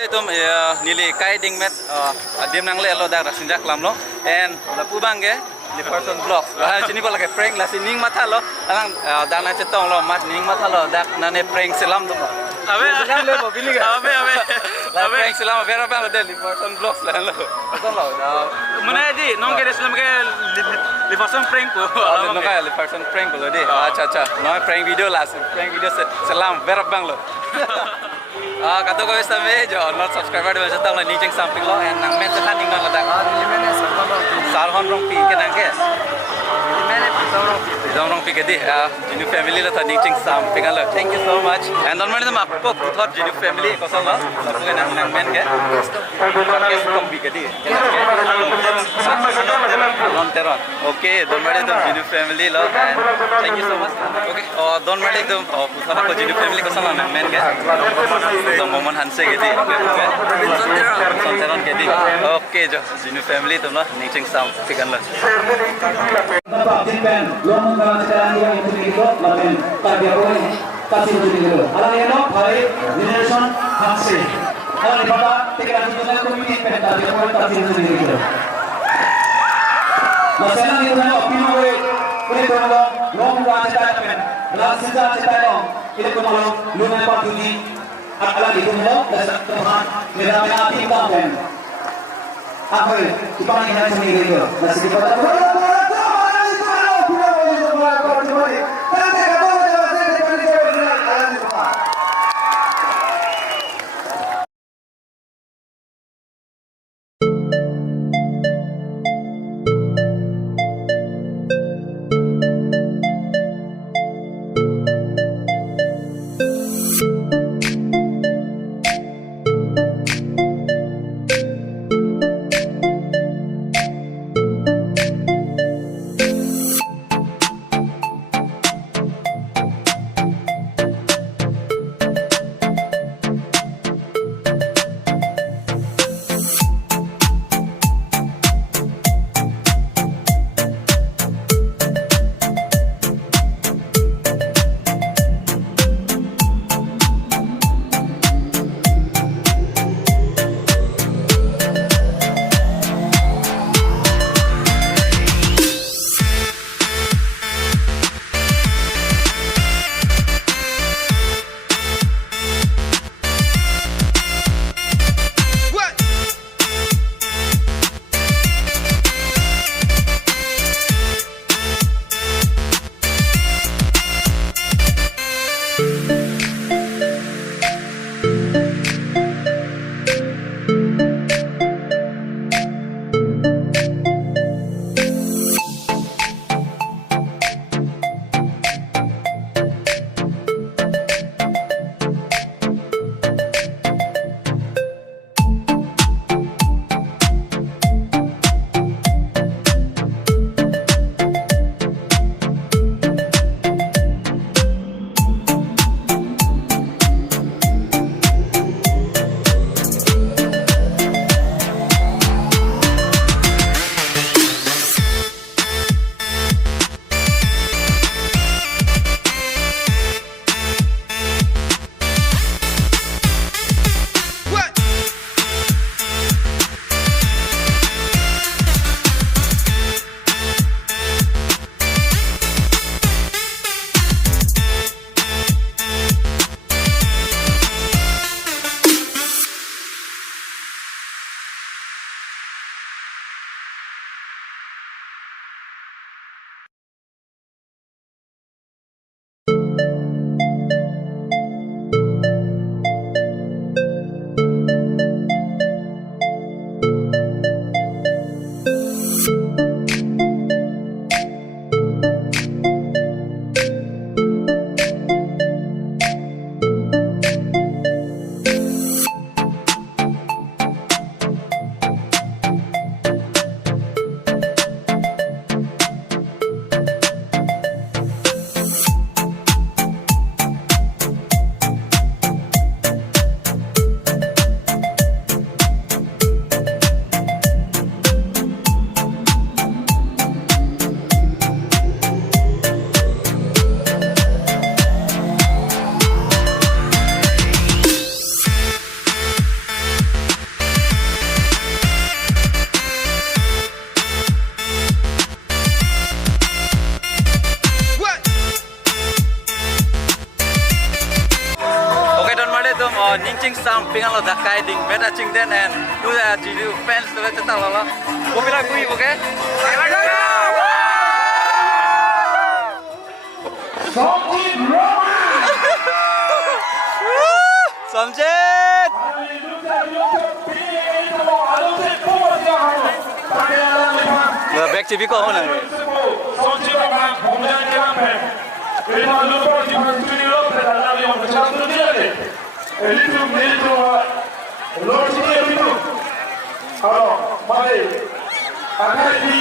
Itu nili kai ding met adim nang le lo da RASINGJA Aklam lo and la pubang ge di person blocks lah sini ko lagi prank lah sini mata lo anang dana cetong lo mat ning mata lo dak nane prank selam tu abe selam le bo bili ga abe la prank selam vera ba de di person blocks lah lo betul lo da mana di nong ke selam ke di person prank ko no ka di person prank lo di acha no prank video lah prank video selam vera bang lo kata kau sampai jo not subscriber di macam lah niceng samping lo and nang men tekan ning nang ledak sarhon rong pi ke nang ke rong pi ke di Genu family lo tadi niceng samping lo thank you so much and don't mind mak ko thought Genu family ko solo lo ke nang men ke kong pi ke di non teron okay don't mind Genu family lo and thank you so much okay don't mind putra ko Genu family ko solo nang men ke Momen Hanse gitu, Sonteron gitu. Oke jo, Genu family tuh lah, niceng sampaikan lah. Bapak Jinpen, Dongmukak Zkyf yang itu gitu, lapen tarbiah boleh kasih gitu. Alang yang nok, hari generation Hanse. Kalau di bapak, tiga ratus komite pen tarbiah boleh kasih gitu. Masalah itu kan opini gue, boleh tolong, Dongmukak Zkyf pen, RASINGJA Zkyf, itu kemarin lumayan waktu di Aklam itu mau dasar Tuhan merah tim kampung. Apa itu panggilan sendiri itu masih di kota. pingan lo dah kai ding meta ching den and lu ya jidu fans tu cetak lo. Popular kui oke. Sonjit Ronghang. Sonjit. Back TV ko mana? Sonjit Ronghang kemudian diambil. Kita lupa di mana lo dalam yang berjalan dia ni. Itu logik itu. Kalau mari akan di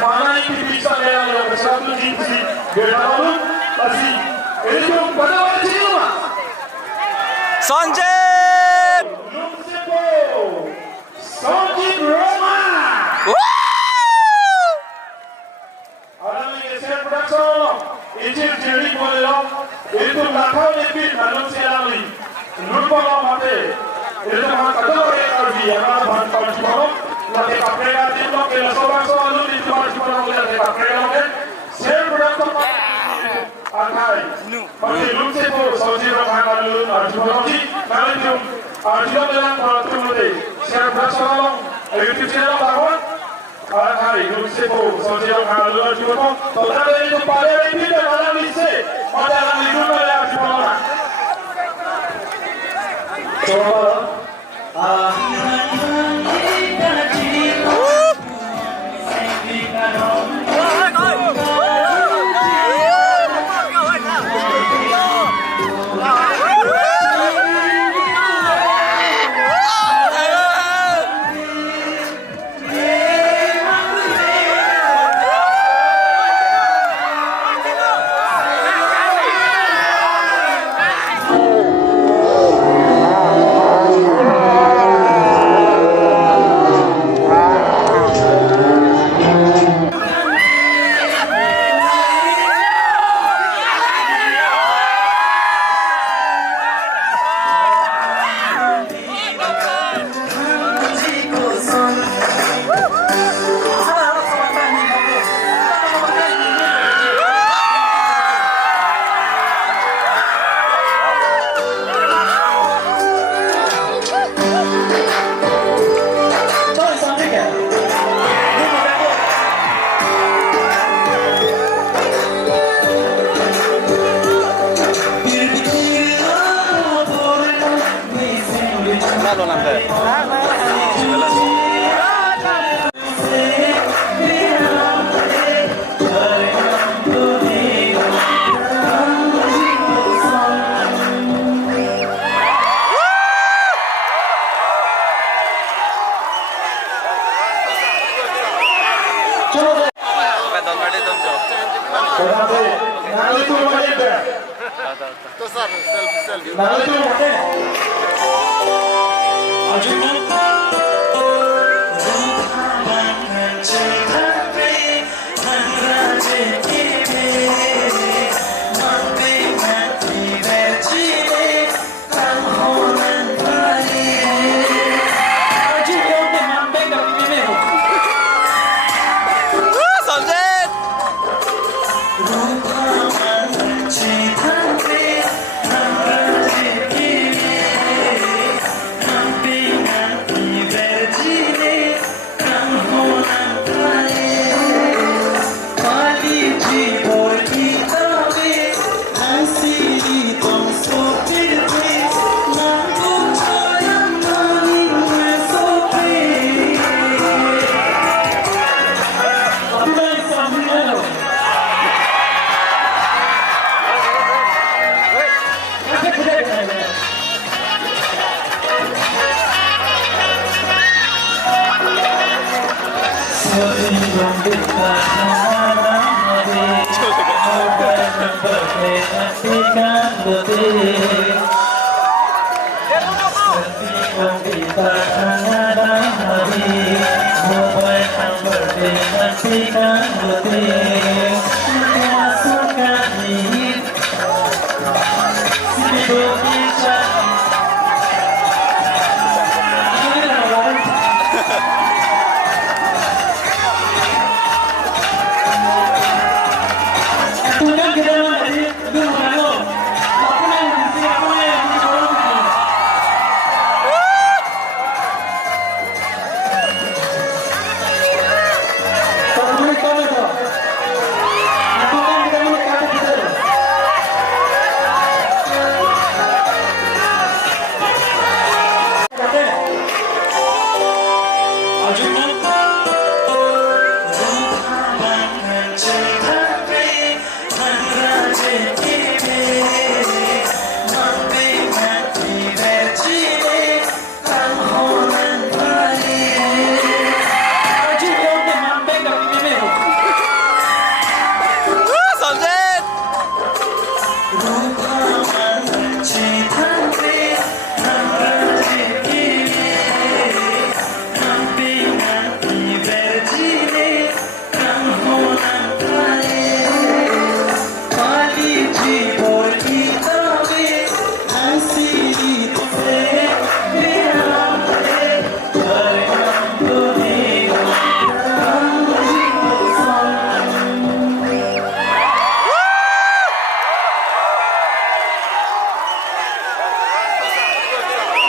mana ini bisa yang berjalan di sini. Berlalu masih itu pada waktu itu mah. Sonjit. Sonjit Ronghang. Itu jadi boleh itu nakal lebih dalam sekali. Lupa mate. Itu mah kata orang kerja yang bantuan cuma nanti kaprea di lo ke soal soal itu cuma nanti kaprea lo kan. Saya berapa akai. Pasti lu sepo Sonjit Ronghang lu cuma nanti nanti cuma dalam waktu nanti. Saya berapa itu channel bahwa hari lu sepo Sonjit Ronghang lu cuma total itu pada ini dalam isi pada dalam itu ada cuma Lo nampak.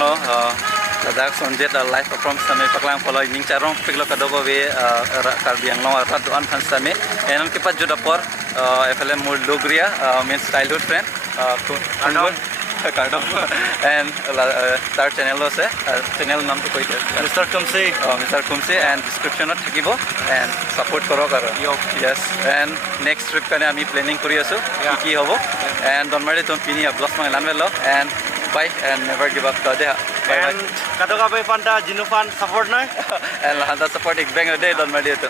lo Ladakh Sonjit live performance same paklang follow ning charong piglo kadogo we karbiang long rat on han same enan ke pat juda por FLM mul logria means childhood friend Kardon and tar channel lo se channel nam to koi Mr. Kumsi. Mr. Kumsi and description ot thakibo and support koro karo yes and next trip kane ami planning kori asu ki hobo and donmari tom pini blog mang lanwelo and bye and never give up to deha And Kadoga Panta Genu fan support na. and lahanta support ik bang day donmari to